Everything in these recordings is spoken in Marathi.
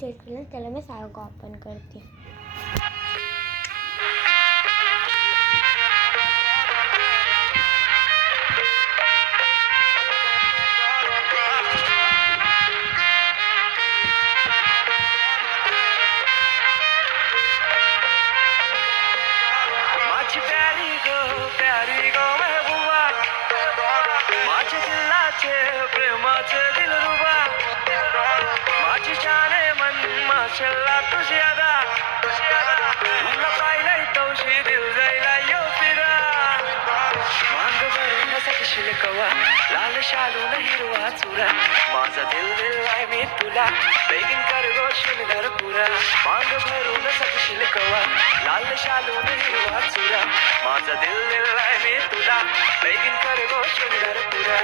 स्टेट केलं त्याला मी सांगू ओपन करते. प्यारी गो महबूबा माझे दिलाचे प्रेमाचे दिलरुबा माझी जाने मन माशल्ला तुझी अदा तुला पाहिलंय तवशी दिल जायला यो फिरा मांग भरून सकशील कवा लाल शालून हिरवा चुरा माझा दिल दिलाय मी तुला बेगीन कर गो शिलघर पुरा मांग भरून सकशील कवा लाल शालून हिरवा चुरा माझा दिल दिलाय मी तुला बेगीन कर गो शिलघर पुरा.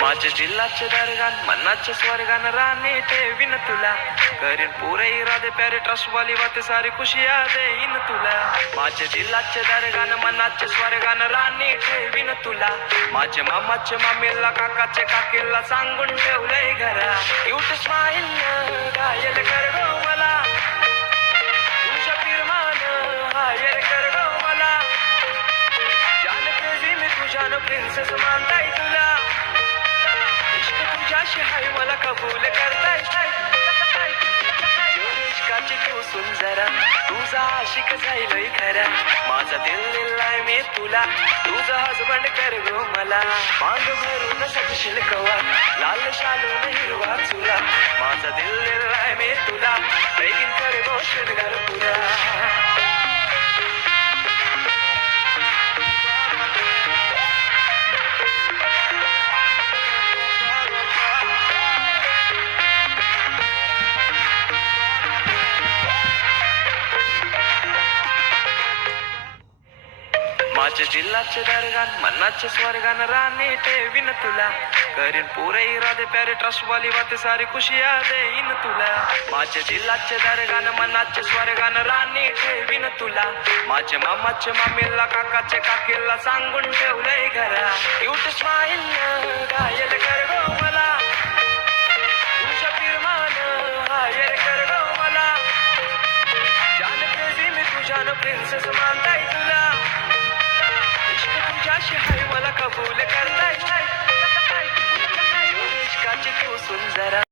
माझ्या दिलाचे दरगान मनाच्या स्वर्गान राणे ठेवीन तुला करीन पुरे इरादे प्यारे ट्रस्ट वाली बातें सारी खुशियां देईन तुला माझ्या दिलाचे दरगान मनाच्या स्वर्गान राणे ठेवीन तुला माझ्या मामाच्या मामीला काकाच्या काकीला सांगून ठेवलंय घरा क्यूट स्माइल घायल कर गो मला तुझ्या फिरमान हायर कर गो मला जान क्रेझी मी तुझ्यानं प्रिन्सेस मानताय तुला तुझ्याशी हाय मला कबूल करताय इश्काची तू सुंदरा तुझा आशिक जाईलय खरा माझा दिल दिलाय मी तुला तुझा हजबंड कर गो मला मांग भरून सकशील कवा लाल शालून हिरवा चुरा माझा दिल दिलाय मी तुला बेगीन कर गो शिलघर पुरा. माझ्या दिलाचे दरगान मनाच्या स्वर्गान राणे ठेवीन तुला करीन पुरे इरादे प्यारे ट्रस्ट वाली बातें सारी खुशियां देईन तुला माझ्या दिलाचे दरगान मनाच्या स्वर्गान राणे ठेवीन तुला माझ्या मामाच्या मामीला काकाच्या काकीला सांगून ठेवलंय घरा क्यूट स्माइल घायल कर गो मला तुझ्या फिरमान हायर कर गो मला जान क्रेझी मी तुझ्यानं प्रिन्सेस मानताय तुला तुझ्याशी हाय मला कबूल करताय इश्काची तू सुंदरा